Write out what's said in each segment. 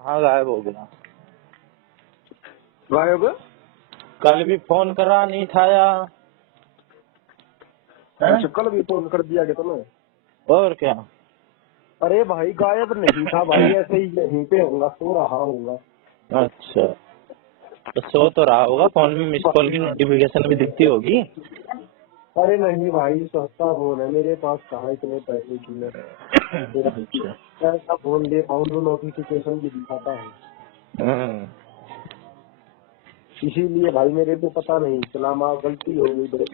हाँ गायब हो गया। गायब? कल भी फोन करा नहीं उठाया। अच्छा कल भी फोन कर दिया क्या तुम्हें? और क्या। अरे भाई गायब नहीं था भाई, ऐसे ही यहीं पे होगा, सो रहा होगा। अच्छा तो सो तो रहा होगा, फोन में मिस कॉल की नोटिफिकेशन भी दिखती होगी। अरे नहीं भाई, सस्ता फोन है मेरे पास, कहाँ इतने पैसे की मैं अच्छा। ऐसा फोन ले पाऊँ जो नोटिफिकेशन भी दिखाता है। इसीलिए भाई मेरे को पता नहीं चला, माँ गलती हो गई बड़े।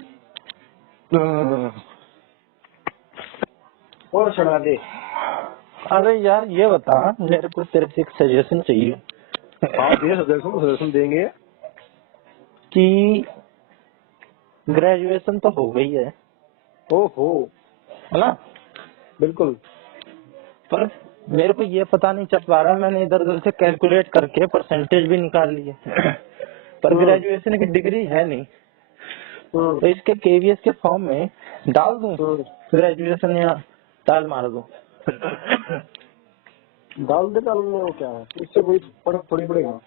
और सुना दे। अरे यार ये बता, मेरे को तेरे से एक सजेशन चाहिए। हाँ दे, सजेशन देंगे। कि ग्रेजुएशन तो हो गई है ओहो, ना, बिल्कुल। पर मेरे को ये पता नहीं चल पा रहा, मैंने इधर उधर से कैलकुलेट करके परसेंटेज भी निकाल लिए पर ग्रेजुएशन की डिग्री है नहीं। तो इसके केवीएस के फॉर्म में डाल दूं ग्रेजुएशन या ताल मार दूं? डालने को क्या है, इससे कोई फर्क थोड़ी पड़ेगा।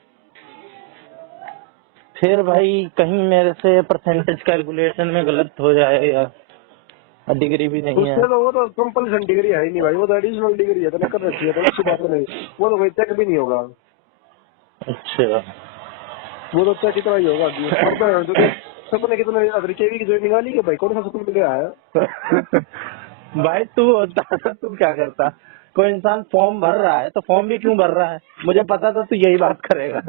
फिर भाई कहीं मेरे से परसेंटेज कैलकुलेशन में गलत हो जाए या डिग्री भी नहीं है। उससे तो वो तो कंपल्सन डिग्री है ही नहीं भाई, वो तो एडिशनल डिग्री है, तो कर रखी है, तो अच्छी बात नहीं। वो तो कोई चेक भी नहीं होगा, अच्छा वो तो चेक इतना ही होगा कि सपने कितने अगर केवी की जो निकाली के भाई, कौन सा सपन मिले आया। भाई तू होता तू क्या करता? कोई इंसान फॉर्म भर रहा है तो फॉर्म भी क्यों भर रहा है, मुझे पता था तू यही बात करेगा।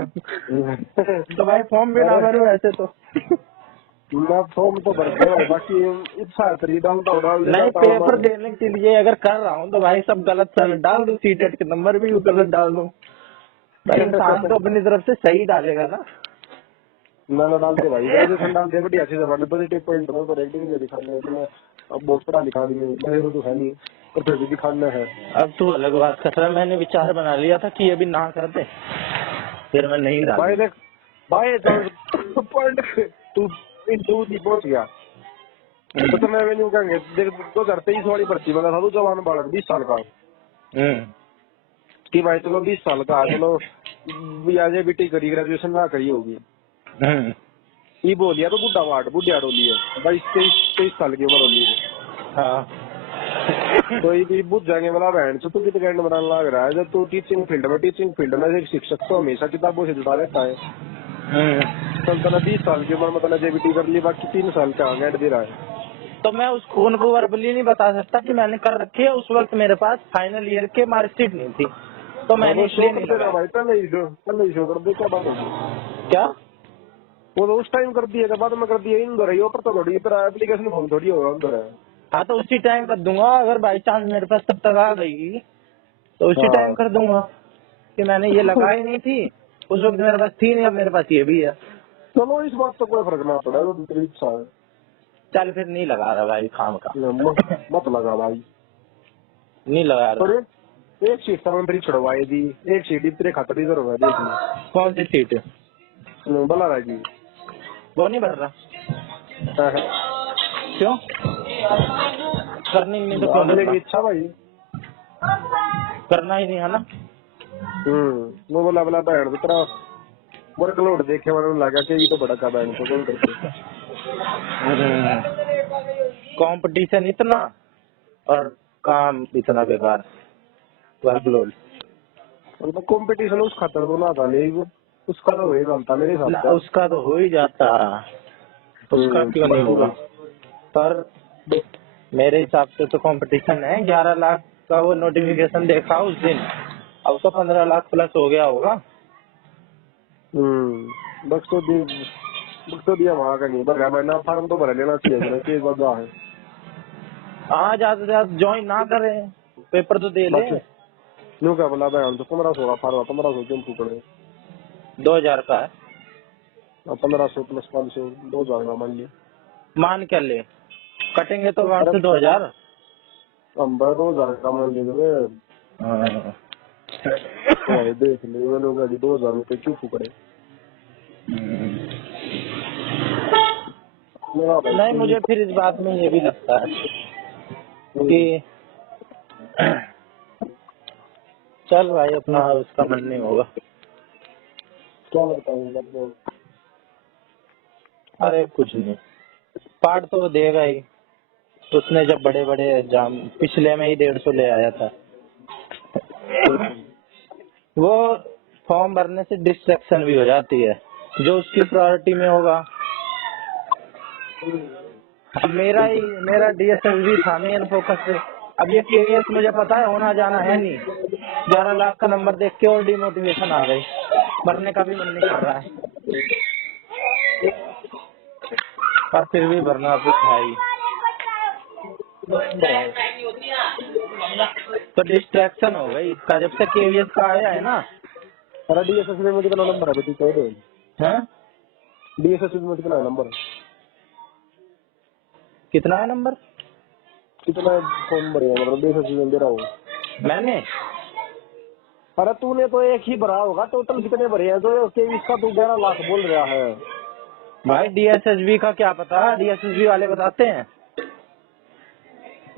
तो भाई फॉर्म भी ना अरे भरो ऐसे तो। मैं फॉर्म तो भरता हूँ, बाकी इच्छा है डालता हूँ, डाल नहीं, देता हूँ पेपर देने के लिए अगर कर रहा हूँ तो भाई सब गलत सर डाल दूं, सीटेट के नंबर भी गलत डाल दूं। भाई इंसान तो अपनी तरफ से सही डालेगा ना। ना डालते भाई, ग्रेजुएशन डालते बढ़िया चीज है, पॉजिटिव पॉइंट हो तो रेटिंग में दिखाने है तुम्हें। अब बहुत पढ़ा लिखा भी नहीं, मेरे तो है नहीं, पर फिर भी दिखाना है। अब तू अलग बात कर रहा है, मैंने विचार बना लिया था कि ये भी ना कर दे, फिर मैं नहीं भाई डालूंगा। देख, बाय चांस पॉइंट तू इंटरव्यू नहीं पहुंच गया तो तुम्हें रेवेन्यू कहेंगे, देख 2023 वाली भर्ती में था तू जवान बालक 20 साल का, कि भाई चलो 20 साल का, चलो आज बीटी करी, ग्रेजुएशन ना करी होगी, ये बोलिया तो बुढ़ा वाट बुढ़िया डोली है, 22-23 साल की उम्र होली है। हाँ तो ये भी बुझ जाएंगे मेरा बहन से, तू कितने कैंड बनाने लग रहा है, जब तू टीचिंग फील्ड में एक शिक्षक तो हमेशा किताबों से जुड़ा रहता है। चल तने 20 साल की उम्र में तने जेबीटी कर ली, बाकी 3 साल का गेट दे रहा है। तो मैं उसको उनको वर्बली नहीं बता सकता कि मैंने कर रखी है, उस वक्त मेरे पास फाइनल ईयर के मार्कशीट नहीं थी तो मैंने वो शो इसलिए नहीं कर देना लगाया। भाई, पहले ही शो कर दे, क्या बात होगी। क्या? वो तो उस टाइम कर दिया, बाद में कर दिया, इंदौर है ऊपर तो थोड़ी एप्लीकेशन फॉर्म थोड़ी होगा उधर है। हाँ तो उसी टाइम कर दूंगा, अगर बाई चांस मेरे पास तब तक आ गई तो उसी टाइम हाँ कर दूंगा कि मैंने ये लगाई नहीं थी, उस वक्त मेरे पास थी नहीं, अब मेरे पास ये भी है। चलो इस बात तो कोई फर्क ना पड़ा, वो तेरी इच्छा है। चल फिर नहीं लगा रहा भाई खाम का, मत लगा भाई। नहीं लगा और रहा। एक सीट समुद्री छुड़वाई दी, एक सीट इतने खातर इधर होगा, देख कौन सी सीट? ली बला रहा जी। वो नहीं भर रहा। क्यों? करनी नहीं तो क्यों भर अगले रहा? की इच्छा भाई। करना ही नहीं है ना। वो बोला बहन तो तेरा वर्कलोड देखे मैंने लगा कि ये तो बड़ा का बहन तो कौन करके। कंपटीशन इतना और काम इतना बेकार, वर्कलोड। तो कंपटीशन उस खातर तो ना था, नहीं उसका तो वही बनता मेरे हिसाब से। उसका तो हो ही जाता, उसका क्यों नहीं होगा? पर मेरे हिसाब से तो कंपटीशन है। 11 लाख का वो नोटिफिकेशन देखा उस दिन, अब तो 15 लाख प्लस हो गया होगा। बक्सो दिया वहाँ का नहीं भरा, मैंने फार्म तो भर लेना चाहिए कि वजह है। हाँ ज्यादा से ज्यादा ज्वाइन ना करें, पेपर तो दे ले। बाकी न्यू क्या बोला बहन तो 1500 फार्म, 1500 क्यों फूकड़े। 2000 का है, 1500 प्लस 500 2000 का मान लिया। मान क्या ले, कटेंगे तो वहाँ से 2000। हम 2000 का मान लीजिए, देख ले लोग 2000 रुपये क्यों फूकड़े। नहीं मुझे फिर इस बात में ये भी लगता है कि चल भाई अपना उसका मन नहीं होगा। क्या लगता है मतलब? अरे कुछ नहीं, पार्ट तो वो देगा ही। उसने जब बड़े बड़े एग्जाम पिछले में ही 150 ले आया था। वो फॉर्म भरने से डिस्ट्रैक्शन भी हो जाती है, जो उसकी प्रायोरिटी में होगा। अब मेरा डीएसएसबी था मेन फोकस पे। अब ये केवीएस मुझे पता है होना जाना है नहीं, 11 लाख का नंबर देख के और डिमोटिवेशन आ गई, भरने का भी मन नहीं कर रहा है, पर फिर भी भरना तो था ही। तो डिस्ट्रैक्शन हो गई इसका जब से केवीएस का आया है ना। अरे डीएसएसबी में कितना नंबर है बेटी? कह दे। हैं? डीएसएसबी में कितना है नंबर? कितना है नंबर? कितना फॉर्म भरे हैं मतलब डीएसएसबी में दे रहा हूँ मैंने? अरे तूने तो एक ही भरा होगा, टोटल कितने भरे हैं? जो केवीएस का तू 11 लाख बोल रहा है। भाई डीएसएसबी का क्या पता, डीएसएसबी वाले बताते हैं।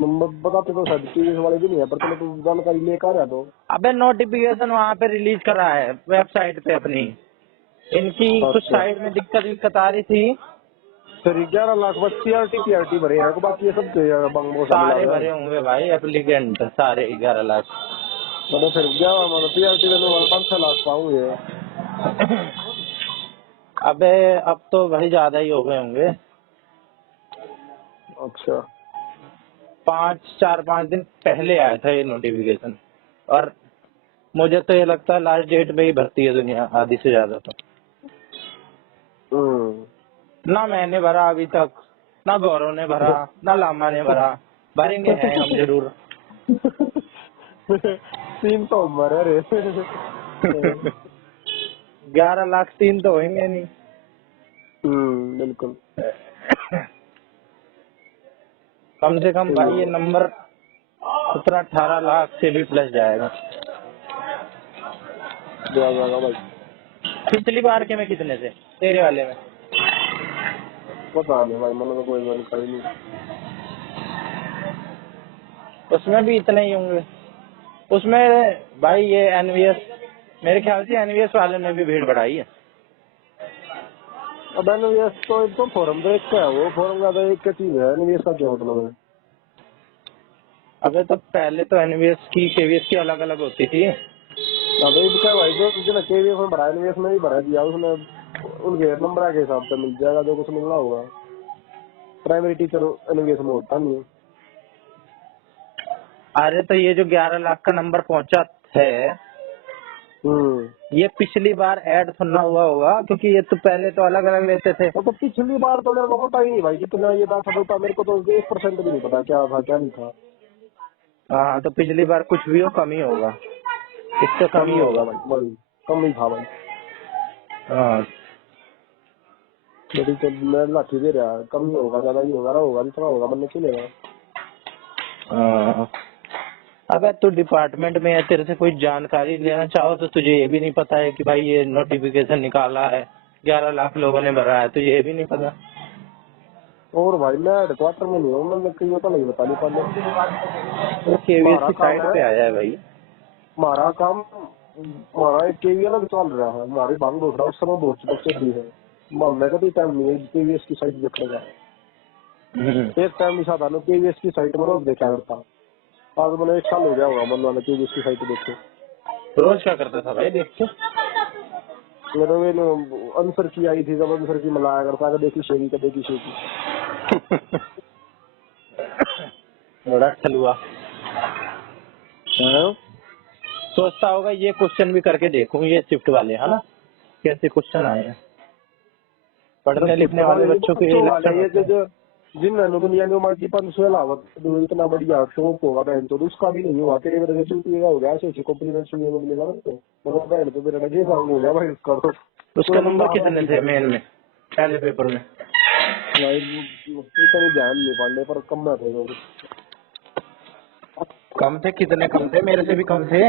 नंबर बताते तो शायद केवीएस वाले भी नहीं है, पर चलो तू जानकारी लेकर आ तो। अबे नोटिफिकेशन वहाँ पे रिलीज करा है वेबसाइट पे अपनी, इनकी कुछ अच्छा। साइट में दिक्कत आ रही थी। फिर 11 लाख बस सीआरटी भरे हैं, बाकी ये सब बंगो सा मिला सारे हुआ है। भरे होंगे भाई एप्लीकेंट सारे 11 लाख। मतलब फिर क्या मतलब पीआरटी में तो 5-6 लाख पाऊंगे। अबे अब तो भाई ज्यादा ही हो गए होंगे। अच्छा। 4-5 दिन पहले आया था ये नोटिफिकेशन, और मुझे तो ये लगता है लास्ट डेट में ही भरती है दुनिया आधी से ज्यादा। तो ना मैंने भरा अभी तक, ना गौरव ने भरा, ना लामा ने भरा। भरेंगे हैं हम जरूर। 3 तो मरे रे। 11 लाख 3 तो होंगे नहीं। बिल्कुल। कम से कम भाई ये नंबर 17-18 लाख से भी प्लस जाएगा। जाएगा भाई। पिछली बार के में कितने थे तेरे वाले में? पता नहीं भाई, मैंने तो कोई जानकारी नहीं। उसमें भी इतने ही होंगे। उसमें भाई ये एनवीएस, मेरे ख्याल से एनवीएस वाले ने भी भीड़ बढ़ाई है। अब एनवीएस तो फॉर्म तो एक का है, वो फॉर्म का तो एक का चीज है। एनवीएस का क्या मतलब है? अबे तो पहले तो एनवीएस की केवीएस की अलग अलग होती थी। अबे क्या भाई, जो केवीएस में भरा एनवीएस में भी भरा दिया उसने, उनके नंबर के हिसाब से मिल जाएगा जो कुछ मिलना होगा। प्राइमरी टीचर एनवीएस में होता नहीं है। अरे तो ये जो 11 लाख का नंबर पहुंचा है, ये पिछली बार ऐड सुनना हुआ होगा, क्योंकि ये तो पहले तो अलग अलग लेते थे। तो पिछली बार तो मेरे को पता ही नहीं भाई कितना ये था, था मेरे को तो 1% भी नहीं पता क्या था क्या नहीं था। हाँ तो पिछली बार कुछ भी हो कम ही होगा, इससे कम ही होगा भाई, कम ही था भाई। हाँ मेरी तो मैं लाठी दे रहा है, कम ही होगा, ज्यादा नहीं होगा, होगा जितना होगा बनने चलेगा। हाँ। अगर तू डिपार्टमेंट में है, तेरे से कोई जानकारी लेना चाहो तो तुझे ये भी नहीं पता है कि भाई ये नोटिफिकेशन निकाला है, 11 लाख लोगों ने भरा है, तो ये भी नहीं पता। और भाई मैं हेडक्वार्टर में नहीं हूँ, मैं कहीं तो नहीं बता नहीं पाने। तो केवीएस की साइट पे आया है भाई। हमारा काम, हमारा एक केवी अलग चल रहा है, हमारी भाग दूसरा उस समय बहुत बच्चे भी है। मैं कभी टाइम नहीं है केवीएस की साइट देखने का। एक टाइम नहीं था केवीएस की साइट में रोज देखा करता। आज मैंने 1 साल हो गया होगा मन वाले केवीएस की साइट देखे। रोज क्या करता था भाई देख के? मेरे आंसर की आई थी, जब आंसर की मिलाया करता, देखी शेरी का देखी शेरी। बड़ा ठलुआ सोचता होगा ये क्वेश्चन भी करके देखूं, ये शिफ्ट वाले है ना, कैसे क्वेश्चन आए हैं। पढ़ने लिखने वाले बच्चों के लिए लक्षण होते हैं। जिन दुनिया में माटी 500 लावत इतना बढ़िया शौक होगा बहन, तो उसका भी नहीं हुआ। तेरे वजह से चूतिएगा हो गया, ऐसे कॉम्प्लीमेंट सुनिए मिलेगा ना, तो मतलब बहन तो मेरा ये साउंड हो गया भाई इसका। तो उसके नंबर कितने थे मेन में पहले पेपर में? भाई इतना ध्यान नहीं पड़ने पर कम ना थे लोग। कम थे? कितने कम थे? मेरे से भी कम थे।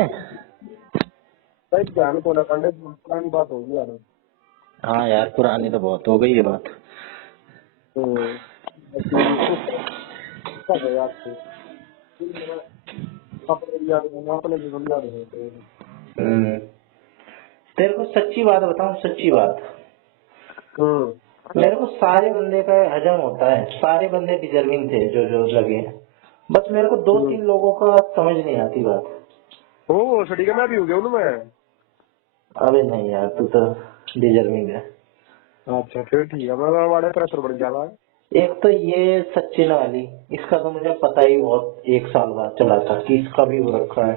भाई ध्यान को ना करने, पुरानी बात होगी यार। हाँ यार पुरानी तो बहुत हो गई ये बात। सब याद थे अपने याद, अपने भी याद है। तेरे को सच्ची बात बताऊं, सच्ची बात, मेरे को सारे बंदे का हजम होता है, सारे बंदे डिजर्विंग थे जो जो लगे हैं, बस मेरे को 2-3 लोगों का समझ नहीं आती बात। ओ सड़ी का मैं भी हो गया हूँ मैं। अबे नहीं यार, तू तो डिजर्विंग है। अच्छा फिर ठीक है, मैं हमारे प्रेशर बढ़ गया। एक तो ये सचिन वाली, इसका तो मुझे पता ही बहुत 1 साल बाद चला था कि इसका भी हो रखा है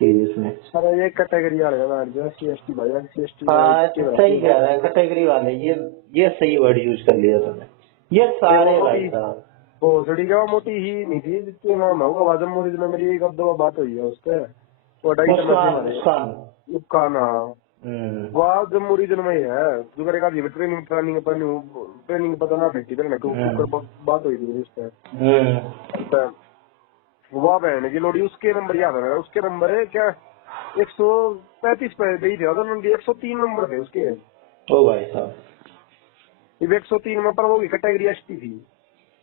सीरीज में। सारा ये कैटेगरी आ रहा है SC/ST भाई, SC/ST हाँ सही कह रहा है, कैटेगरी वाले, ये सही वर्ड यूज कर लिया तुमने, ये सारे भाई साहब। वो सड़ी का मोटी ही नहीं थी जिसके नाम होगा वाजम मोदी में मेरी एक दो बात हुई है उससे, वो डाइट उसका नाम वह जम्मू रीजन में ही है, जो करेगा ट्रेनिंग ट्रेनिंग पता ना भेजी बात हुई थी उससे। वह बहन की लोड़ी उसके नंबर याद है, उसके नंबर है क्या 135 पे गई थी, 103 नंबर थे उसके। ओ भाई साहब, 103 में, पर वो कैटेगरी ST थी,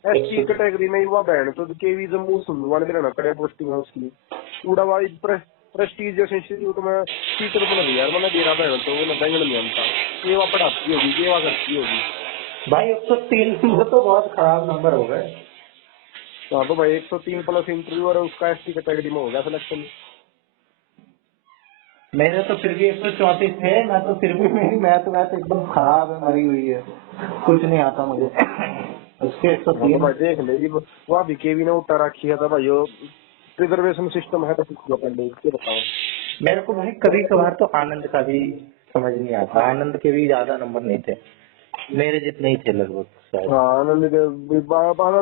ST कैटेगरी में युवा बहन तो केवी जम्मू सुनवाने देना करे पोस्टिंग है उसकी पूरा भाई प्रेस्टीजियस इंस्टीट्यूट में टीचर बन गई यार, मैंने देना बहन तो वो ना बैंगन नहीं आता, ये वहाँ पढ़ाती होगी, ये वहाँ करती होगी भाई। 103 नंबर तो बहुत खराब नंबर हो गए। हाँ तो भाई 103 प्लस इंटरव्यू और उसका ST कैटेगरी में हो गया सिलेक्शन। मेरे तो फिर भी 134 थे, मैं तो फिर भी मेरी मैथ एकदम खराब है, मरी हुई है, कुछ नहीं आता मुझे। उसके 103 तो भाई देख ले वहाँ भी केवी ने उठा रखी है था भाई, रिजर्वेशन सिस्टम है तो बताओ। मेरे को भाई कभी कभार तो आनंद का भी समझ नहीं आता, आनंद के भी ज्यादा नंबर नहीं थे, मेरे जितने ही थे लगभग शायद। हाँ आनंद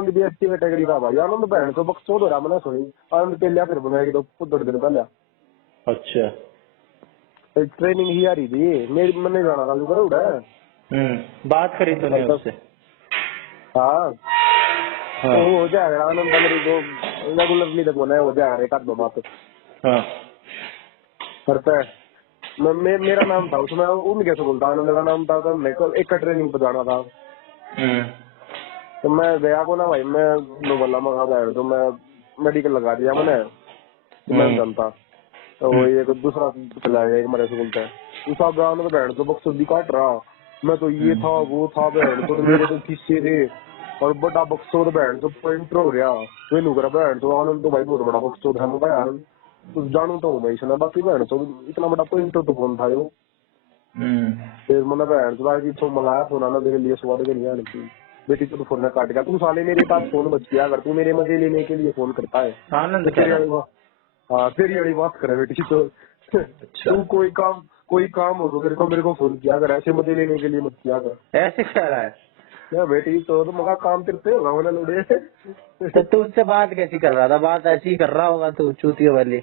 भी ST कैटेगरी का भाई, आनंद बहन तो बक्सों हो रहा मैंने सुनी, आनंद पे लिया फिर बनाएगी तो कुछ दिन पहले। अच्छा ट्रेनिंग ही आ रही थी मेरी, मैंने जाना था करो उड़ा बात करी तूने उससे? हाँ तो हो जाएगा आनंद मेरी को रेगुलरली तक बोला है, हो जाएगा एक आध दो बात करता है। मेरा नाम था उसमें, उन कैसे बोलता आनंद का नाम था, तो मेरे को एक का ट्रेनिंग पे जाना था तो मैं गया को ना भाई, मैं बोला मंगा तो मैं मेडिकल लगा दिया मैंने, मैं जानता तो वो एक दूसरा चला गया एक मेरे से बोलता है दूसरा गाँव में बैठ तो बक्सुदी काट रहा, मैं तो ये था वो था बैठ तो मेरे तो किस्से थे और बड़ा बक्सोद बैठ तो पॉइंटर हो गया वे नुकरा बैठ तो आनंद तो भाई बहुत बड़ा बक्सोद है मैं यार कुछ जानू तो मैं इसने बाकी बैठ तो इतना बड़ा पॉइंटर तो कौन था यो। फिर मैंने बैठ तो मंगाया फोन आना मेरे लिए स्वाद के लिए आने बेटी तो फोन काट गया, तू साले मेरे पास फोन बच गया, अगर तू मेरे मजे लेने के लिए फोन करता है आनंद हाँ तेरी बड़ी बात करे बेटी तो तू कोई काम हो तो मेरे को फोन किया कर, ऐसे मजे लेने के लिए मत किया कर। ऐसे कह रहा है क्या बेटी तो मगा काम करते होगा वो लोड़े तो तू उससे बात कैसी कर रहा था? बात ऐसी ही कर रहा होगा तू, चूतिया वाली।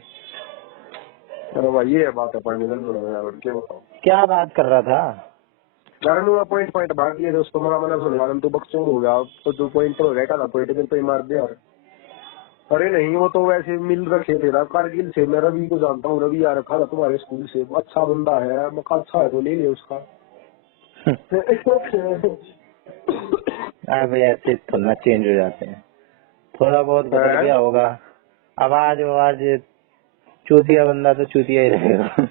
अरे भाई ये बात है पढ़ने क्या बताऊँ क्या बात कर रहा था यार, पॉइंट भाग दिए दोस्तों मैंने सुना तो बक्सों हो गया तो 2 पॉइंट हो गया था पॉइंट पे मार दिया। अरे नहीं वो तो वैसे मिल रखे थे ना कारगिल से, मैं रवि को जानता हूँ, रवि आ रखा था तुम्हारे स्कूल से, अच्छा बंदा है, मका अच्छा है तो ले ले उसका। अरे ऐसे थोड़ा चेंज हो जाते हैं, थोड़ा बहुत बदल गया होगा, आवाज चूतिया बंदा तो चूतिया ही रहेगा।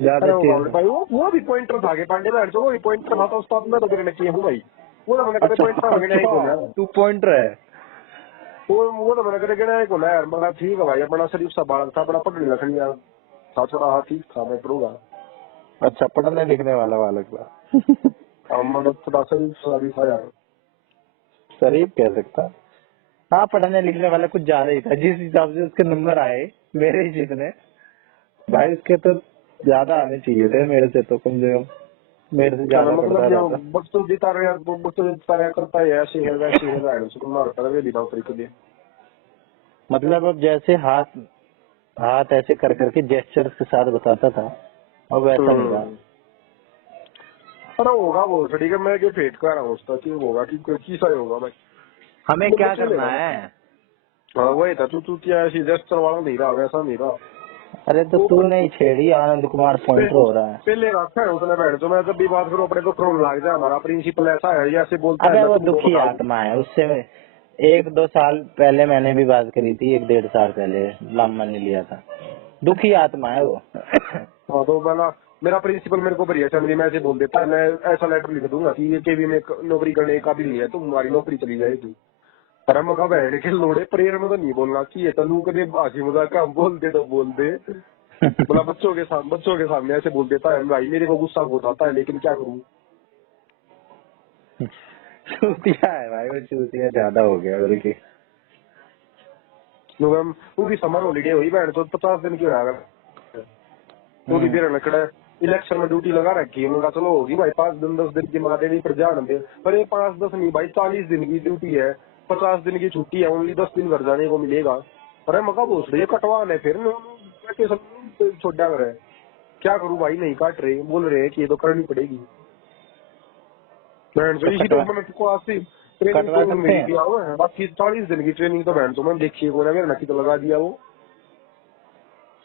ज्यादा भाई वो भी पॉइंटर था पांडे बैठ वो भी पॉइंटर था तो उस्ताद में तो करने चाहिए हूँ भाई, वो तो मैंने पॉइंटर तू पॉइंटर है वो तो मैंने करे को ना यार, मगर ठीक है भाई अपना शरीफ सा बालक था, बड़ा पढ़ने लिखने था थोड़ा, हाँ ठीक था मैं पढ़ूंगा। अच्छा पढ़ने लिखने वाला बालक था मतलब थोड़ा शरीफ सा भी था यार, शरीफ कह सकता, हाँ पढ़ने लिखने वाला कुछ ज्यादा ही था, जिस हिसाब से उसके नंबर आए मेरे ही जितने भाई उसके तो ज्यादा आने चाहिए थे मेरे से, तो कम से कम मेरे से ज्यादा पढ़ता रहता। बच्चों जिता रहे करता है ऐसे है वैसे है उसको मारता है भी तरीके। मतलब अब जैसे हाथ ऐसे कर करके जेस्चर के साथ बताता था और वैसा नहीं था। अरे होगा वो ठीक है, मैं जो फेट कर रहा हूँ उसका कि होगा कि किसा होगा भाई, हमें क्या करना है। हाँ वही था, तू क्या ऐसी जेस्चर वाला नहीं रहा, वैसा नहीं रहा। अरे तो तू नहीं छेड़ी, आनंद कुमार पॉइंटर हो रहा है पहले रखा है उसने बैठ, तो मैं जब भी बात करूँ अपने को क्रोन लग जाए, हमारा प्रिंसिपल ऐसा है ऐसे बोलता है। अबे वो दुखी आत्मा है, उससे 1-2 साल पहले मैंने भी बात करी थी, 1-1.5 साल पहले लामा ने लिया था, दुखी आत्मा है वो। हाँ तो मेरा प्रिंसिपल मेरे को बढ़िया चल मैं ऐसे बोल देता है, मैं ऐसा लेटर लिख दूंगा कि ये केवी में नौकरी करने का भी नहीं है, तुम्हारी नौकरी चली जाएगी। पर हम कहा बैठ के लोड़े प्रेयर में तो नहीं बोलना कि ये तनु कदे बाजी मजाक हम बोल दे तो बोल दे। बोला बच्चों के सामने ऐसे बोल देता है भाई, मेरे को गुस्सा बहुत आता है लेकिन क्या करूँ। चूतिया है भाई वो, चूतिया ज्यादा हो गया बल्कि। पूरी समर हॉलीडे हुई बहन तो 50 दिन की होगा, पूरी देर लकड़ा इलेक्शन में ड्यूटी लगा रखी है। मैं चलो होगी भाई 5 दिन 10 दिन की माँ देवी पर जान दे, पर ये 5-10 नहीं भाई 40 दिन की ड्यूटी है, 50 दिन की छुट्टी है, ओनली 10 दिन घर जाने को मिलेगा। अरे मका बोल रही है कटवान है, फिर सब छोड़ा कर, क्या करूँ भाई, नहीं काट रहे, बोल रहे हैं कि ये तो करनी पड़ेगी। बहन तो इसी तो मैंने तुमको आज से ट्रेनिंग तो मेरी दिया हुआ है, बाकी 40 दिन की ट्रेनिंग तो बहन तो मैंने देखी है, मेरे नक्की तो लगा दिया वो।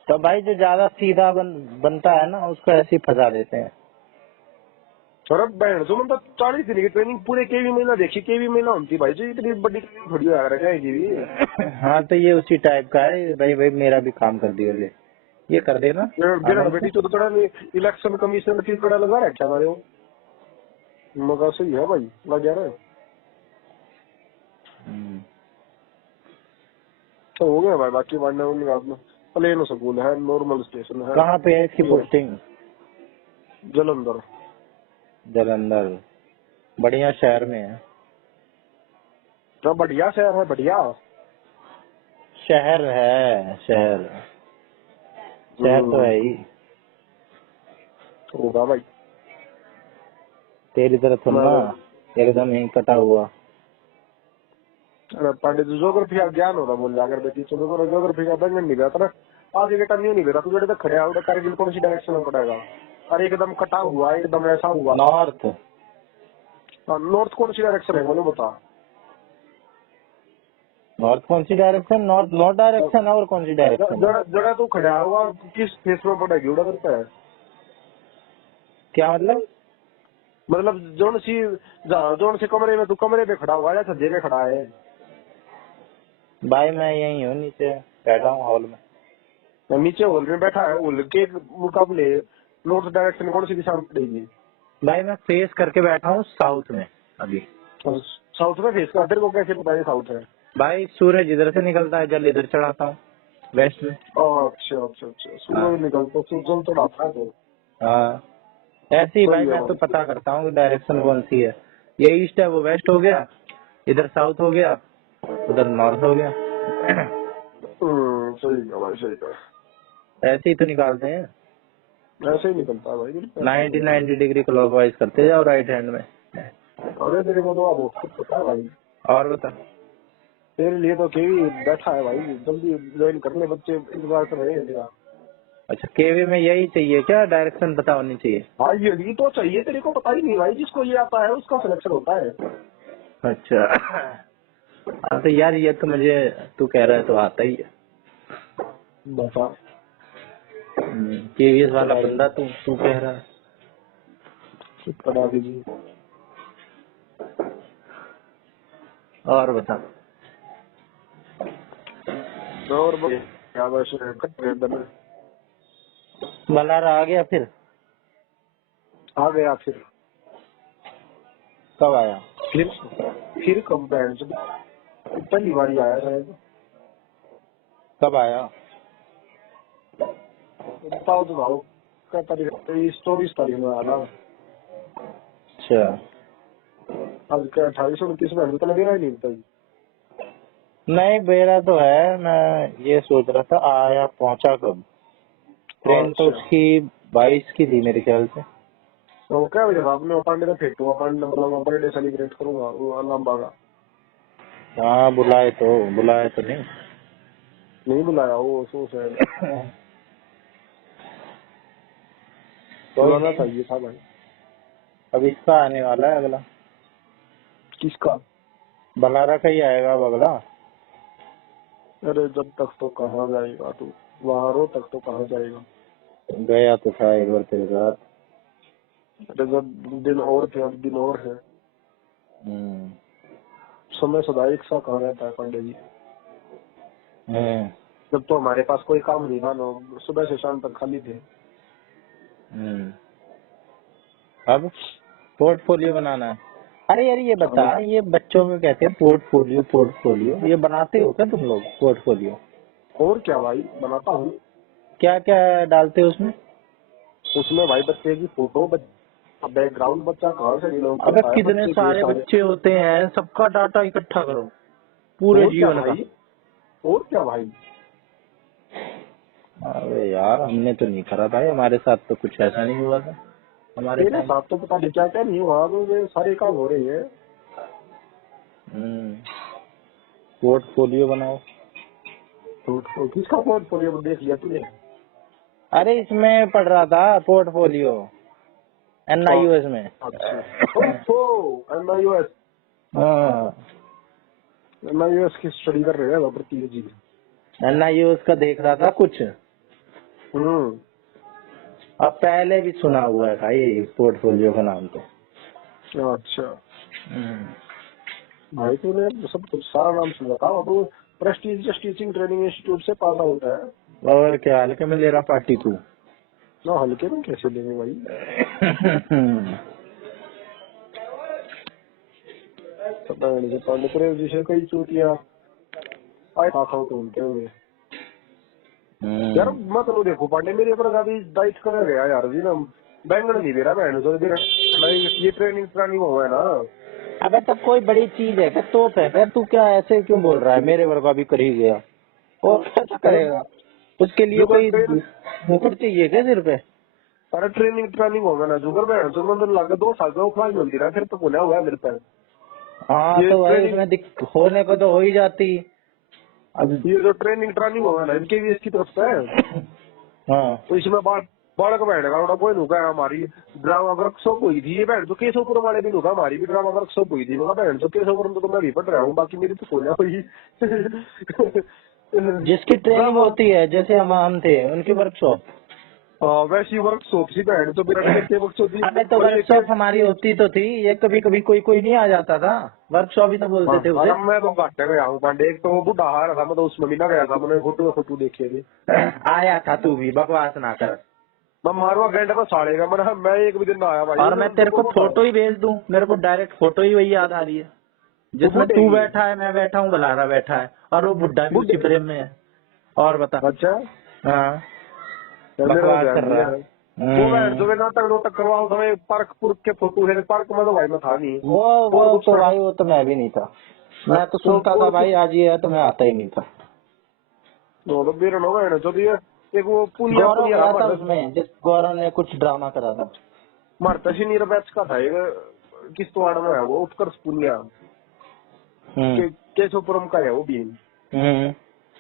तो भाई जो ज्यादा सीधा बनता है ना उसको ऐसे ही फंसा देते हैं। और अब बहन तो मतलब 40 दिन की ट्रेनिंग पूरे केवी महीना देखी, केवी महीना होती भाई जो इतनी बड़ी ट्रेनिंग थोड़ी आ जाएगी भी। हाँ तो ये उसी टाइप का है भाई, भाई मेरा भी काम कर दिया ये कर देना। बेटी तो थोड़ा इलेक्शन कमीशन की थोड़ा लगा रखा हमारे वो, मगर सही है भाई लग जा रहा है। तो हो गया भाई, बाकी बढ़ने में प्लेन स्कूल है, नॉर्मल स्टेशन है। कहाँ पे है इसकी पोस्टिंग? जलंधर। जलंधर बढ़िया शहर में है। तो बढ़िया शहर है, बढ़िया शहर है, शहर तो है ही। होगा भाई तेरी तरह थोड़ा एकदम ही कटा हुआ। अरे पंडित ज्योग्राफी का ज्ञान होगा बोल जाकर बेटी, तो ज्योग्राफी का बंधन नहीं रहता ना, आगे के टाइम नहीं रहता, तू जड़े तक खड़े आओ कारगिल कौन सी डायरेक्शन में पड़ेगा। अरे एकदम कटा हुआ, एकदम ऐसा हुआ। नॉर्थ। नॉर्थ कौन सी डायरेक्शन है बोलो बता। नॉर्थ कौन सी डायरेक्शन? नॉर्थ डायरेक्शन और कौन सी डायरेक्शन? जगह तू खड़ा हुआ किस फेस में पड़ेगी उड़ा करता है। क्या मतलब जोन से कमरे में तू कमरे पे खड़ा हुआ या छज्जे पे खड़ा है? भाई मैं यही हूँ, नीचे बैठा हूँ हॉल में। नीचे हॉल में बैठा है, हॉल के मुकाबले नॉर्थ डायरेक्शन कौन सी दिशा में पड़ेगी? भाई मैं फेस करके बैठा हूँ साउथ में अभी। साउथ में फेस कर, तेरे को कैसे पता है साउथ है? भाई सूरज इधर से निकलता है, जल इधर चढ़ाता हूँ वेस्ट में। अच्छा सूरज निकलता सूरज तो आता है। हाँ ऐसे ही भाई, मैं तो पता करता हूँ डायरेक्शन कौन सी है। ये ईस्ट है वो वेस्ट हो गया, इधर साउथ हो गया, उधर नॉर्थ हो गया। सही है भाई, सही है। ऐसे ही तो निकालते हैं, ऐसे ही निकलता है भाई। 90 डिग्री क्लॉकवाइज करते जाओ राइट हैंड में। अरे तेरे को तो बहुत कुछ पता है भाई। और बता, तेरे लिए तो केवी बैठा है भाई, जल्दी ज्वाइन कर ले, बच्चे इस बार से रहे। अच्छा केवी में यही चाहिए क्या, डायरेक्शन पता होनी चाहिए? हाँ ये तो चाहिए, तेरे को पता ही नहीं भाई, जिसको ये आता है उसका सिलेक्शन होता है। अच्छा हाँ तो यार ये तो मुझे तू कह रहा है तो आता ही है। बता केवीएस वाला बंदा तू कह रहा है। बता दीजिए। और बता। और क्या बस बलारा आ गया फिर? आ गया फिर। कब आया? फिर कब बैंड पहली बार आया शायद। कब आया? बताओ तो भाव क्या तारीख, 24 तारीख में आया। अच्छा आज क्या 28 29 में तो लगेगा ही नहीं बताइए। नहीं बेरा तो है, मैं ये सोच रहा था आया पहुंचा कब। ट्रेन तो उसकी 22 की थी मेरे ख्याल से। तो क्या वजह आपने पांडे का फेंटू मतलब बर्थडे सेलिब्रेट करूंगा वो लंबा का। हाँ बुलाए तो नहीं बुलाया वो सोच है। बुलाना चाहिए था भाई। अब इसका आने वाला है अगला। किसका? बलारा का ही आएगा अब अगला। अरे जब तक तो कहाँ जाएगा तू, वहां तक तो कहाँ जाएगा। गया तो था एक बार तेरे साथ। अरे जब दिन और थे अब दिन और है। समय सदा एक सा कहा रहता है पांडे जी। जब तो हमारे पास कोई काम नहीं था, सुबह से शाम तक खाली थे। अब पोर्टफोलियो बनाना है। अरे यार ये बता, ये बच्चों को कहते हैं पोर्टफोलियो, पोर्टफोलियो ये बनाते हो क्या तुम लोग पोर्टफोलियो? और क्या भाई, बनाता हूँ। क्या क्या डालते हो उसमें? उसमें भाई बच्चे की फोटो, बैकग्राउंड, बच्चा कहाँ से बिलोंग अबे करता है, कितने बच्चे के सारे बच्चे होते हैं, सबका डाटा इकट्ठा करो पूरे और क्या जीवन का। भाई, और क्या भाई। अरे यार हमने तो नहीं करा भाई, हमारे साथ तो कुछ ऐसा नहीं हुआ था हमारे तेरे टाइम। साथ तो पता नहीं क्या क्या नहीं हुआ, तो सारे काम हो रहे हैं। पोर्टफोलियो बनाओ। तो किसका पोर्टफोलियो देख लिया तूने? अरे इसमें पढ़ रहा था पोर्टफोलियो NIOS में। अच्छा, NIOS, हाँ NIOS की स्टडी कर रहे हैं भर्ती जी। NIOS का देख रहा था कुछ। अब पहले भी सुना हुआ है भाई पोर्टफोलियो का नाम तो। अच्छा भाई, तूने सब कुछ सारा नाम सुना था। अब प्रेस्टीजियस टीचिंग ट्रेनिंग इंस्टीट्यूट से पास आउट है। और क्या हल्के में ले रहा पार्टी तू? ना हल्के में कैसे लेंगे भाई। पता नहीं, पंडित जी से कई चूतियां आए पास आउट होते हुए। यार मैं तो देखो पांडे, मेरे ऊपर काफी डाइट कर गया यार जी ना, बैंगन नहीं दे रहा बहन तो ये ट्रेनिंग ट्रेनिंग हुआ है ना। अबे तब कोई बड़ी चीज है क्या, तोप है क्या? तू क्या ऐसे क्यों बोल रहा है? मेरे वर्ग का भी कर ही गया और क्या करेगा? उसके लिए कोई मुकुट चाहिए क्या सिर पे? अरे ट्रेनिंग ट्रेनिंग होगा ना जुगर बहन तो मतलब लगा 2 साल का ऑफलाइन मिलती रहा, फिर तो बोला हुआ है मेरे पास। हाँ तो भाई उसमें होने को तो हो ही जाती। अब ये जो ट्रेनिंग ट्रेनिंग होगा ना इनके भी इसकी तरफ से है। हाँ तो इसमें बालक बहन का कोई नुका है, हमारी ड्रामा वर्कशॉप हुई थी ये बहन तो केशवपुरम वाले भी नुका, हमारी भी ड्रामा वर्कशॉप हुई थी। मगर बहन तो केशवपुरम तो मैं भी पढ़ रहा हूँ, बाकी मेरी तो सोना हुई। जिसकी ट्रेनिंग होती है जैसे हम थे उनकी वर्कशॉप। वैसी वर्कशॉप सी बहन तो मेरा वर्कशॉप थी। अबे तो वर्कशॉप हमारी होती तो थी, ये कभी कभी कोई कोई नहीं आ जाता था, वर्कशॉप ही तो बोलते थे उसे। मैं तो घाटे गया हूँ पांडे, एक तो वो बुढ़ा हार था, मैं तो उसमें भी ना गया था, मैंने फोटो देखे थे। आया था तू भी, बकवास ना कर। मैं मारवा घंटे को साड़ेगा, मैं एक भी दिन ना आया भाई। और मैं तेरे को फोटो ही भेज दूं, मेरे को डायरेक्ट फोटो ही वही याद आ रही है जिसमें तू बैठा है, मैं बैठा हूँ, बलारा बैठा है और वो बुड्ढा भी उसी फ्रेम में है। और बता। अच्छा हाँ बकवास कर रहा है। वो मैं जो नाटक करवाऊँ तो मैं पार्क के फोटो है, पार्क में तो भाई मैं था नहीं। वो तो भाई वो तो मैं भी नहीं था, मैं तो सुनता था भाई आज ये है, तो मैं आता ही नहीं था। तो मेरा लोग है ना जो भी एक वो गौरव गया था उसमें, जिस गौरव ने कुछ ड्रामा करा था। मारता सी नीर बैच का था एक किस्तवाड़ में है वो, उत्कर्ष पुनिया केशवपुरम का है वो भी।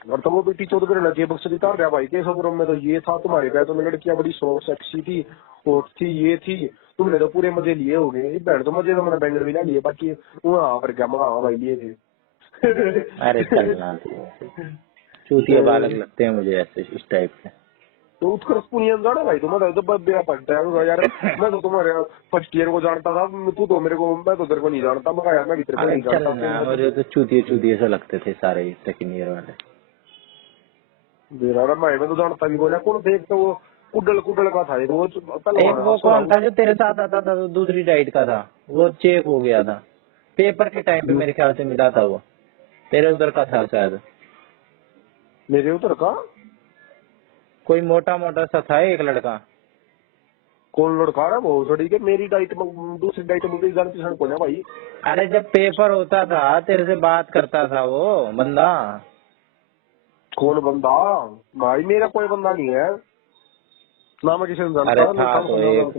और तो वो बेटी 14 करने लगी बक्सर उतार रहा भाई। केशवपुरम में तो ये था, तुम्हारे बैचों में लड़कियां बड़ी शौक सेक्सी थी, हॉट थी, ये थी, तुमने तो पूरे मजे लिए हो गए। बहन तो मजे तो मैंने बैंगन भी ना लिए, बाकी वहाँ पर क्या मंगा भाई लिए थे। अरे चलना चूतिया बालक लगते हैं मुझे ऐसे इस टाइप के। तो उत्कर्ष पुनिया जाना भाई तुम्हारा तो बेरा पड़ता है यार। मैं तो तुम्हारे फर्स्ट ईयर को जानता था, तू तो मेरे को, मैं तो तेरे को नहीं जानता। मैं यार मैं भी तेरे को नहीं जानता। मुझे तो चूतिए से लगते थे सारे सेकंड ईयर वाले। मैं तो जानता भी बोला कौन थे, एक तो वो कुडल का था, एक वो कौन था जो तेरे साथ आता था, दूसरी डाइट का था, वो चेक हो गया था पेपर के टाइम पे, मेरे ख्याल से मिला था वो, तेरे उधर का था शायद। मेरे उधर का कोई मोटा मोटा सा था एक लड़का। कौन लड़का रहा वो थोड़ी के मेरी डाइट में दूसरी डाइट में जानती सड़ को ना भाई। अरे जब पेपर होता था तेरे से बात करता था वो बंदा। कौन बंदा भाई? मेरा कोई बंदा नहीं है ना, मैं किसी ने जानता। अरे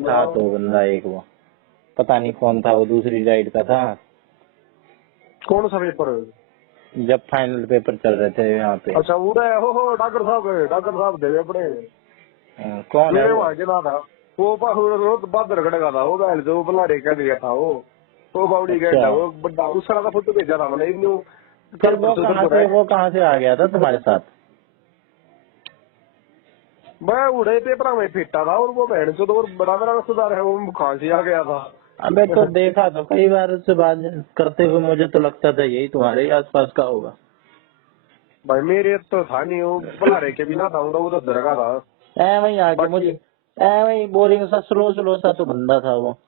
था तो बंदा एक, वो पता नहीं कौन था, वो दूसरी डाइट का था। कौन सा पेपर? जब फाइनल पेपर चल रहे थे यहाँ पे। अच्छा वो डॉक्टर साहब देवे अपने। कौन है वहां के ना था वो बहादुर गढ़ का था वो, बैल जो बल्लारे का दिया था वो बावड़ी गढ़ वो बड़ा दूसरा का फोटो भेजा था मैंने। फिर वो कहाँ से आ गया था तुम्हारे साथ? मैं उड़े पेपर में फिटा था और वो बहन से तो बड़ा बड़ा सुधार है, वो खांसी आ गया था। अबे तो देखा तो कई बार उससे बात करते हुए, मुझे तो लगता था यही तुम्हारे ही आसपास का होगा। भाई मेरे तो था नहीं, वो बुलारे के बिना था वो तो दरगाह था। ऐ वही आके मुझे ऐ वही बोरिंग सा स्लो सा तो बंदा था वो।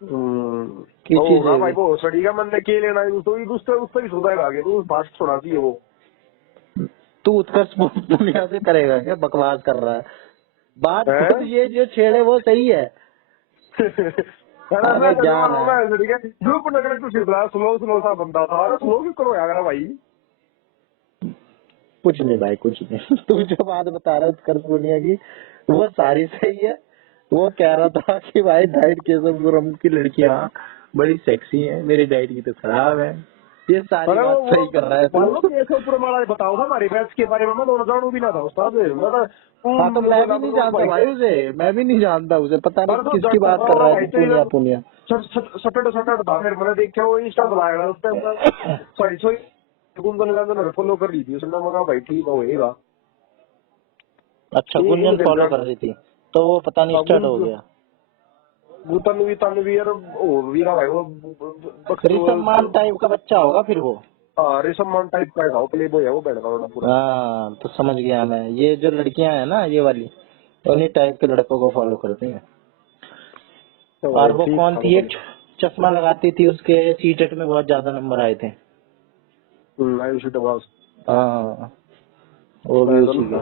किसी होगा से भाई, भी वो सड़ी का मन ने के लेना तो उससे भी सुधार आगे तो फास्ट छोड़ा चाहिए वो। तू उत्कर्ष पुनिया से करेगा क्या? बकवास कर रहा है। बात खुद हैं? ये जो छेड़े वो सही है। मैं अबे जान है सड़ी का ग्रुप नगर कुछ स्लो सा बंदा था, स्लो क्यों करो यार भाई। कुछ नहीं भाई, कुछ नहीं। तू जो बात बता रहा है उत्कर्ष पुनिया की वो सारी सही है। वो कह रहा था कि भाई डाइट केशवपुरम की लड़कियां बड़ी सेक्सी हैं, मेरी डाइट की तो खराब है। ये सारी अरे बात वो सही कर रहा है मान लो तू। केशवपुर वाला बताओ था हमारी बैच के बारे में, मैं दोनों जानू भी ना था उस्ताद। हाँ तो मैं भी नहीं जानता भाई भाई उसे, मैं भी नहीं जानता उसे, पता नहीं पर तो किसकी जानता बात था कर रहा है भाई तू। तेरी पुनिया पुनिया सटट था, फिर मैंने देखा वो इंस्टा चलाया उस टाइम सॉरी गुंजन फॉलो कर ली थी उसने, मैं कहा भाई ठीक होएगा। अच्छा, एक गुंजन दिन फॉलो कर रही थी तो वो पता नहीं स्टार्ट हो गया। वो तनवी और और वीरा भाई वो ऋषभ मान टाइप का बच्चा होगा फिर वो। ऋषभ मान टाइप का है, प्ले बॉय है वो बैठ का पूरा। हाँ तो समझ गया मैं, ये जो लड़कियां हैं ना ये वाली उन्हीं टाइप के लड़कों को फॉलो करती हैं। तो और भाई वो ठीक कौन था थी, वो एक चश्मा लगाती थी, उसके सीटेट में बहुत ज्यादा नंबर आए थे। आयुषी टबास। हाँ वो भी उसी के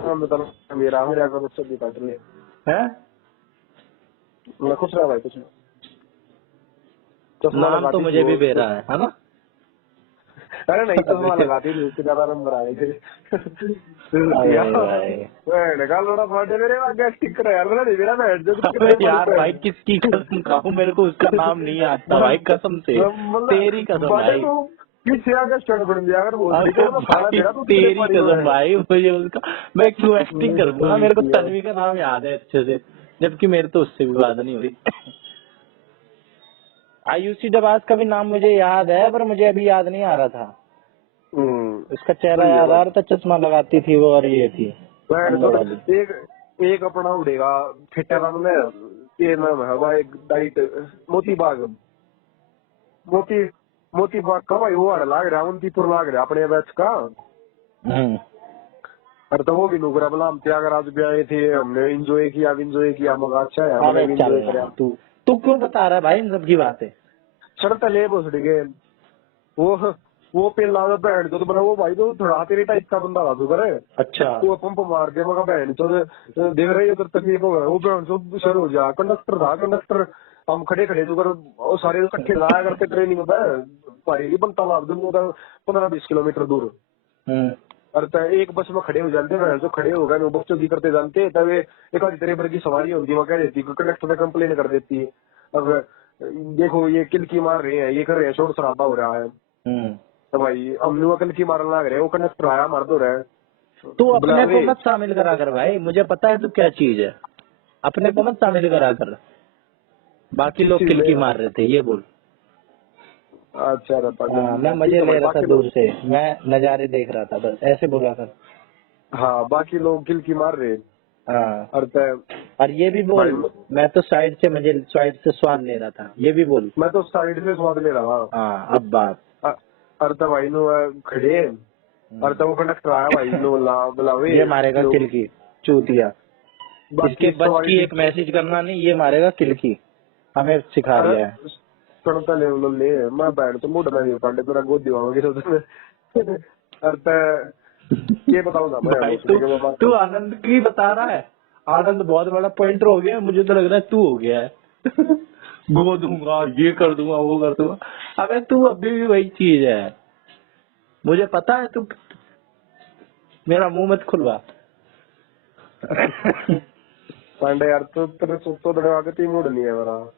मेरा मेरा अगर उससे भी काट ले है। मैं खुश रहा भाई कुछ नहीं। चश्मा नाम तो लगाती थी मुझे वो भी बेरा है ना। अरे नहीं चश्मा लगाती थी उसके ज्यादा नंबर आए थे। अरे भाई लोड़ा फाटे मेरे आगे स्टिकर है यार, मेरा नहीं मेरा बैठ अबे यार भाई किसकी कसम खाऊं, मेरे को उसका नाम नहीं आता भाई कसम से, तेरी कसम बाटे भाई। तो पीछे आगे स्टैंड बन गया अगर बोल अबे भाई तेरी कसम भाई, मुझे उसका मैं क्यों एक्टिंग करूंगा, मेरे को तन्वी का नाम याद है अच्छे से, जबकि मेरे तो उससे भी बात नहीं हुई। आयुषी डबास का भी नाम मुझे याद है पर मुझे अभी याद नहीं आ रहा था। उसका चेहरा याद आ रहा था, चश्मा लगाती थी वो और ये थी अंदर वाली। एक एक अपना उड़ेगा फिटर में ये नाम है भाई डाइट मोती बाग का भाई वो लाग रहा है 29 लाग रहा है अपने बैच का। अरे तो वो भी नुकरा बोला हम त्यागराज भी आए थे, हमने एंजॉय किया मगर अच्छा है हमने अरे भी चल एंजॉय यार, करा। तू क्यों बता रहा है भाई इन सब की बातें। सड़क ले बस गए वो पेला बैंड तो बना वो भाई तो थोड़ा तेरे टाइप का बंदा था तू करे। अच्छा वो पंप मार के मगर बैंड तो देख रहे उधर तकलीफ हो गया वो बैंड तो सर हो गया। कंडक्टर हम खड़े तू कर वो सारे इकट्ठे लाया करते ट्रेनिंग में भाई नहीं बनता लाभ दूंगा 15-20 किलोमीटर दूर। अरे तो एक बस में खड़े हो जाते हैं जो खड़े हो गए बच्चों की करते जानते तब एक आधी तरह की सवारी होती है वो कह देती कंडक्टर में कंप्लेन कर देती है। अब देखो ये किल की मार रहे हैं ये कर रहे हैं शोर शराबा हो रहा है तो भाई हमने वो किल की मारने लग रहे हैं वो कंडक्टर आया मार दो रहे। तू अपने को मत शामिल करा कर भाई, मुझे पता है तू क्या चीज है, अपने को मत शामिल करा कर। बाकी लोग किल की मार रहे थे ये बोल। अच्छा मैं मजे ले रहा था दूर से, मैं नजारे देख रहा था बस, ऐसे बोला कर। हाँ बाकी लोग किल की मार रहे। हाँ और और ये भी बोल मैं तो साइड से स्वाद ले रहा था, ये भी बोल। मैं तो साइड से स्वाद ले रहा था। हाँ अब बात अर्ता भाई नो खड़े अर्ता वो कंडक्टर आया भाई नो बुलावे ये मारेगा किल की चूतिया, इसके बच की एक मैसेज करना नहीं, ये मारेगा किल की, हमें सिखा दिया है। सुनता ले मैं बैठ तो मुड़ में पांडे तेरा गोद दीवाओगे तो अर्ता ये बताऊंगा भाई तू आनंद की बता रहा है, आनंद बहुत बड़ा पॉइंटर हो गया, मुझे तो लग रहा है तू हो गया है। गो दूंगा ये कर दूंगा वो कर दूंगा, अबे तू अभी भी वही चीज है, मुझे पता है तू, मेरा मुंह मत खुलवा। पांडे यार तो तेरे सुतो दड़वा के ती मूड नहीं है मेरा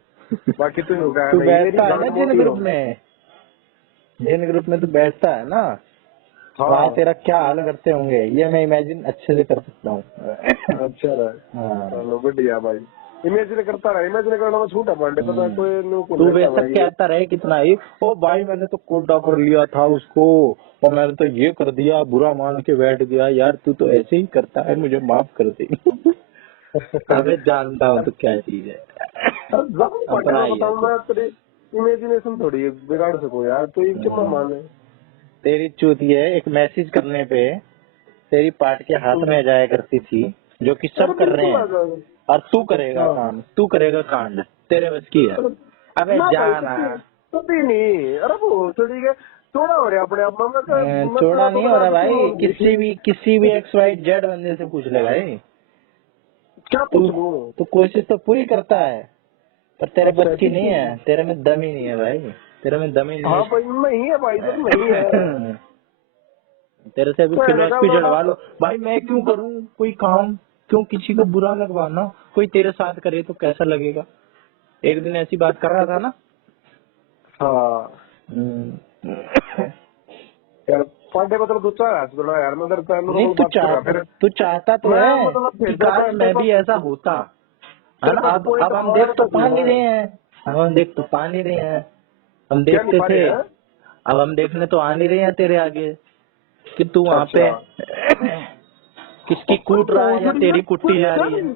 बाकी तू बैठता है ना जिन ग्रुप में तू बैठता है ना वहाँ तेरा क्या हाल करते होंगे ये मैं इमेजिन अच्छे से कर सकता हूँ। अच्छा चलो बढ़िया भाई, इमेजिन करता रहा, इमेजिन करना में छूटा पांडे पता कोई तू बेशक कहता रहे कितना ही ओ भाई मैंने तो कोटा कर लिया था उसको और मैंने तो ये कर दिया बुरा मान के बैठ गया, यार तू तो ऐसे ही करता है मुझे माफ कर दे। मैं जानता हूँ तो क्या चीज है, बताऊंगा तेरी इमेजिनेशन थोड़ी बिगाड़ सको यार तो ये क्यों माने तेरी चूतिया एक मैसेज करने पे तेरी पार्ट के हाथ में जाया करती थी, जो कि सब कर रहे हैं, और तू करेगा काम, तू करेगा कांड, तेरे बस की है। अबे जाना कभी नहीं। अरे वो थोड़ी है थोड़ा हो रहा अपने आप में चौड़ा नहीं हो रहा भाई। किसी भी XYZ बंदे से पूछ ले भाई। क्या पूछ लूं? तू कोशिश तो पूरी करता है, पर तेरे बस की नहीं है, तेरे में दम ही नहीं है भाई, तेरे में दम ही नहीं हाँ है। भाई नहीं है भाई, जब नहीं है। तेरे से अभी फिलोसफी जड़वा लो भाई। मैं क्यों करूं कोई काम, क्यों किसी को बुरा लगवाना? कोई तेरे साथ करे तो कैसा लगेगा? एक दिन ऐसी बात कर रहा था ना। हाँ यार पांडे मतलब तू चाह थोड़ा यार, मैं तेरे नहीं, तू चाहता तो है कि काश मैं भी ऐसा होता, है ना। अब हम देख तो पा नहीं रहे हैं, हम देख तो पा नहीं रहे हैं। हम देखते थे, अब हम देखने तो आ नहीं रहे हैं तेरे आगे कि तू वहाँ पे किसकी कूट रहा है या तेरी कुट्टी जा रही है।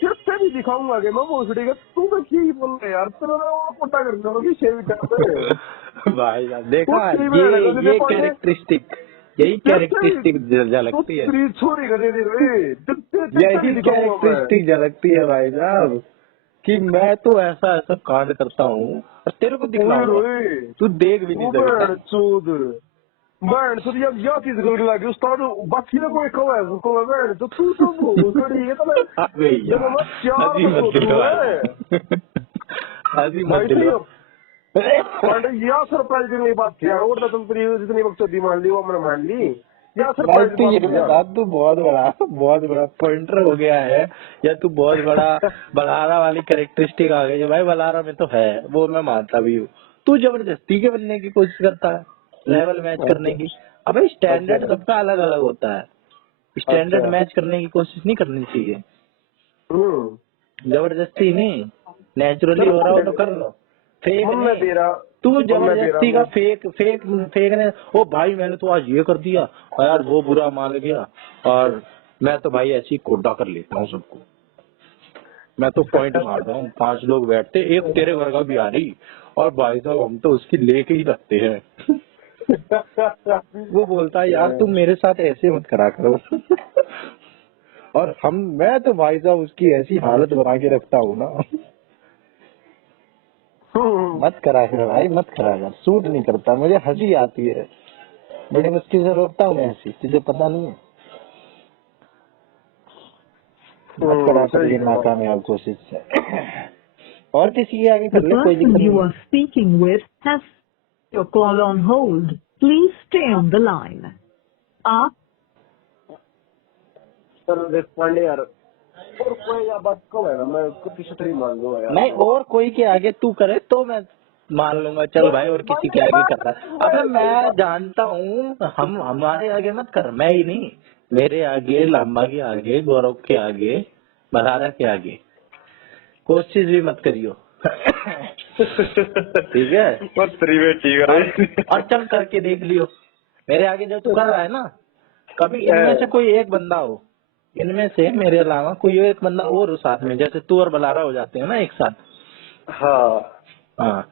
सिर्फ से भी दिखाऊंगा कि मैं भोसड़ी का, तू तो की बोल रहे यार, तेरा कोटा कर दूंगा कि शेवी करते भाई साहब देखा, ये कैरेक्टरिस्टिक, यही कैरेक्टरिस्टिक झलकती है, छोरी कर दे यही कैरेक्टरिस्टिक झलकती है भाई साहब, कि मैं तो ऐसा ऐसा कांड करता हूँ और तेरे को दिखलाऊंगा, तू देख भी नहीं सकता। बहन सर या चीज कर लगी उस्ताद बाकी ना कोई कहो है उसको बहन तो तू तो भोसड़ी है तो मैं जब मैं चार हंसी मत दिलवा। पांडे या सरप्राइज नहीं बात किया और तुम तेरी जितनी मकसदी मान ली वो मैंने मान ली या सरप्राइज। तू बहुत बड़ा पॉइंटर हो गया है, या तू बहुत बड़ा बलारा वाली कैरेक्टरिस्टिक आ गई है भाई। बलारा में तो है वो, मैं मानता भी हूँ। तू जबरदस्ती के बनने की कोशिश करता है, लेवल मैच करने की। अबे स्टैंडर्ड सबका अलग अलग होता है, स्टैंडर्ड मैच करने की कोशिश नहीं करनी चाहिए, जबरदस्ती नहीं। नेचुरली हो रहा हो तो कर लो, फेक नहीं। तू जबरदस्ती का फेकने, ओ भाई मैंने तो आज ये कर दिया और यार वो बुरा मान गया, और मैं तो भाई ऐसी कोडा कर लेता हूँ सबको, मैं तो पॉइंट मारता हूँ। 5 लोग बैठते, एक तेरे घर का भी आ रही, और भाई साहब हम तो उसकी लेके ही रखते हैं। वो बोलता है यार तुम मेरे साथ ऐसे मत करा करो। और मैं तो भाई साहब उसकी ऐसी हालत बना के रखता हूँ ना, मत करा कर भाई, मत करा कर, सूट नहीं करता, मुझे हंसी आती है, बड़ी मुश्किल से रोकता हूँ मैं हंसी, तुझे पता नहीं है। मत करा कर ये नाकामयाब कोशिश से। और किसी के आगे कर ले, कोई दिक्कत नहीं। You are speaking with has your call on hold. Please stay on the line. आप सर पांडे यार और कोई बात कब है ना, मैं कुछ छतरी मान लूंगा यार। नहीं, और कोई के आगे तू करे तो मैं मान लूंगा, चल भाई और किसी के आगे कर रहा है। अबे मैं जानता हूँ, हमारे आगे मत कर, मैं ही नहीं, मेरे आगे, लांबा के आगे, गौरव के आगे, बरारा के आगे कोशिश भी मत करियो। ठीक है, और चल करके देख लियो मेरे आगे जो तू कर रहा है ना। कभी इनमें से कोई एक बंदा हो, इनमें से मेरे अलावा कोई एक बंदा और हो साथ में, जैसे तू और बलारा हो जाते हैं ना एक साथ। हाँ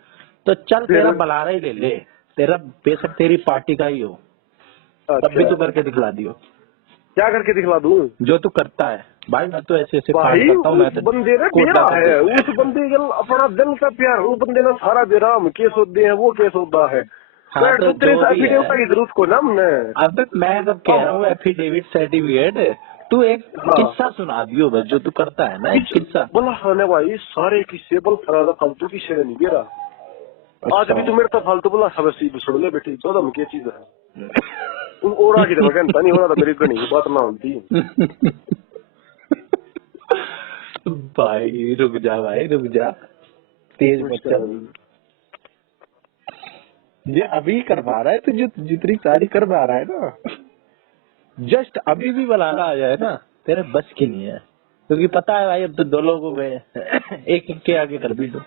तो चल तेरा बलारा ही ले ले, तेरा बेशक तेरी पार्टी का ही हो, तब भी तू करके दिखला दियो। क्या करके दिखला दूं? जो तू करता है भाई, मैं तो ऐसे भाई करता हूँ। मैं तो बंदे ने प्यारा है, उस बंदे का अपना दिल का प्यार, उस बंदे ने सारा विराम केस होते हैं, वो केस होता है। हाँ तो जो भी है, जरूरत को ना हमने। अब मैं सब कह रहा हूँ एफिडेविट सर्टिफिकेट, तू एक किस्सा सुना दियो बस, जो तू करता है ना, एक किस्सा। बोला खाने भाई सारे किस्से बोल फरादा फालतू की शेर नहीं गिरा। आज भी तू मेरे तो फालतू बोला सब सी सुन ले बेटी, 14 में क्या चीज है और आगे तो कहता नहीं हो रहा था, मेरी गणी बात ना होती। भाई रुक जा, भाई रुक जा, तेज मत चल। ये अभी कर पा रहा है तुझे, जितनी सारी कर पा रहा है ना, जस्ट अभी भी बनाना आ जाए ना, तेरे बस की नहीं है, क्योंकि पता है भाई अब तो 2 लोगों में एक के आगे कर भी दो,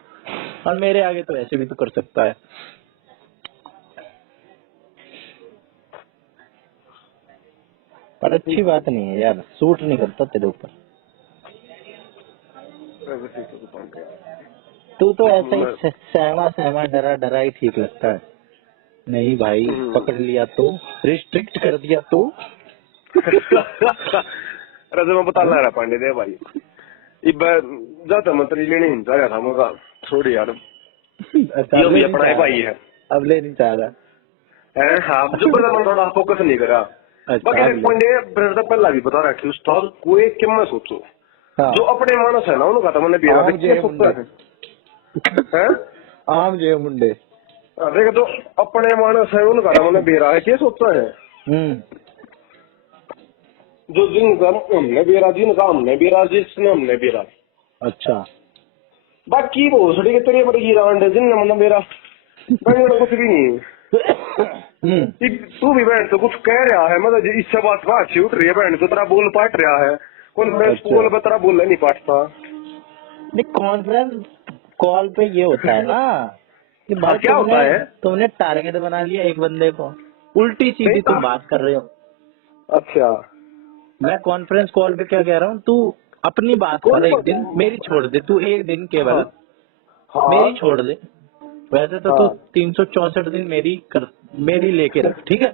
और मेरे आगे तो ऐसे भी तो कर सकता है। पर अच्छी बात नहीं है यार, सूट नहीं करता तेरे ऊपर। तू तो ऐसा ही सहमा सहमा डरा डरा ही ठीक लगता है, नहीं भाई, पकड़ लिया तो, रिस्ट्रिक्ट कर दिया तो। रजे मैं बता रहा पांडे दे भाई, इब जाता मंत्री लेने नहीं चाह रहा था मौका, छोड़ यार, ये भी अपना ही भाई है, अब ले नहीं चाह रहा है। हाँ, जो बड़ा मन थोड़ा फोकस नहीं करा। बाकी पांडे ब्रदर पहला भी बता रहा कि उस्ताद कोई क्यों ना सोचो, जो अपने मानस है ना उनका तो मैंने भी आम जे मुंडे देख, तो अपने मानस है उनका तो मैंने बेरा है, क्या सोचता है, जो जिनका हमने बेरा, जिनका हमने बेरा, जिसने हमने बेरा। अच्छा, बाकी वो सड़ी के तेरे बड़ी गिरांड है जिनने मतलब मेरा मैंने कुछ भी नहीं। तू भी बहन तो कुछ कह रहा है, मतलब इससे बात अच्छी उठ रही है, बहन तो तेरा बोल पाट रहा है, कॉन्फ्रेंस कॉल पे तेरा बोल नहीं पाटता। नहीं, कॉन्फ्रेंस कॉल पे ये होता है ना कि हाँ, क्या होता है, तुमने टारगेट बना लिया एक बंदे को, उल्टी सीधी तुम बात कर रहे हो। अच्छा, मैं कॉन्फ्रेंस कॉल पे क्या कह रहा हूँ, तू अपनी बात कर, एक दिन मेरी छोड़ दे, तू एक दिन केवल मेरी छोड़ दे, वैसे तो तू 364 दिन मेरी लेके रख, ठीक है,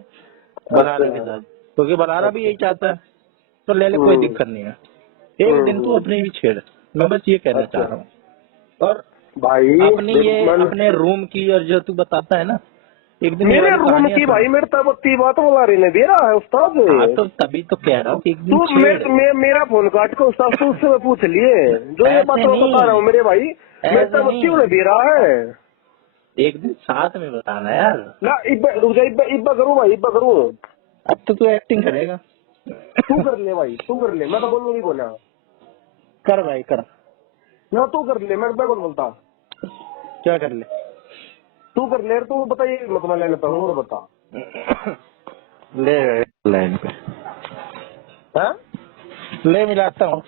बनाना के साथ, क्योंकि बनाना भी यही चाहता है, तो ले ले, कोई दिक्कत नहीं है, एक दिन तू अपनी भी छेड़, मैं बस ये कहना चाह रहा हूँ। और भाई अपने रूम की, और जो तू बताता है ना एक दिन मेरे रूम की, भाई मेरे तब बात बोला रही ने दे रहा है उस्ताद। हाँ, तो तभी तो कह रहा हूँ कि एक दिन तू मेरा फोन काट के उस्ताद तू उससे पूछ लिए, जो ये बात मैं बता रहा हूँ मेरे भाई, मेरे तब क्यों दे रहा है, एक दिन साथ में बताना यार ना। इब्बा करूँ भाई, इब्बा करूँ, अब तो तू एक्टिंग करेगा, तू कर ले भाई, तू कर ले, मैं तो बोलूँ नहीं बोला, कर भाई कर, ना तू कर ले, मैं कौन बोलता, क्या कर ले, तू कर ले, तू बताइए, मैं तुम्हें ले लेता हूँ, बता ले लाइन पे, हाँ ले मिलाता हूँ।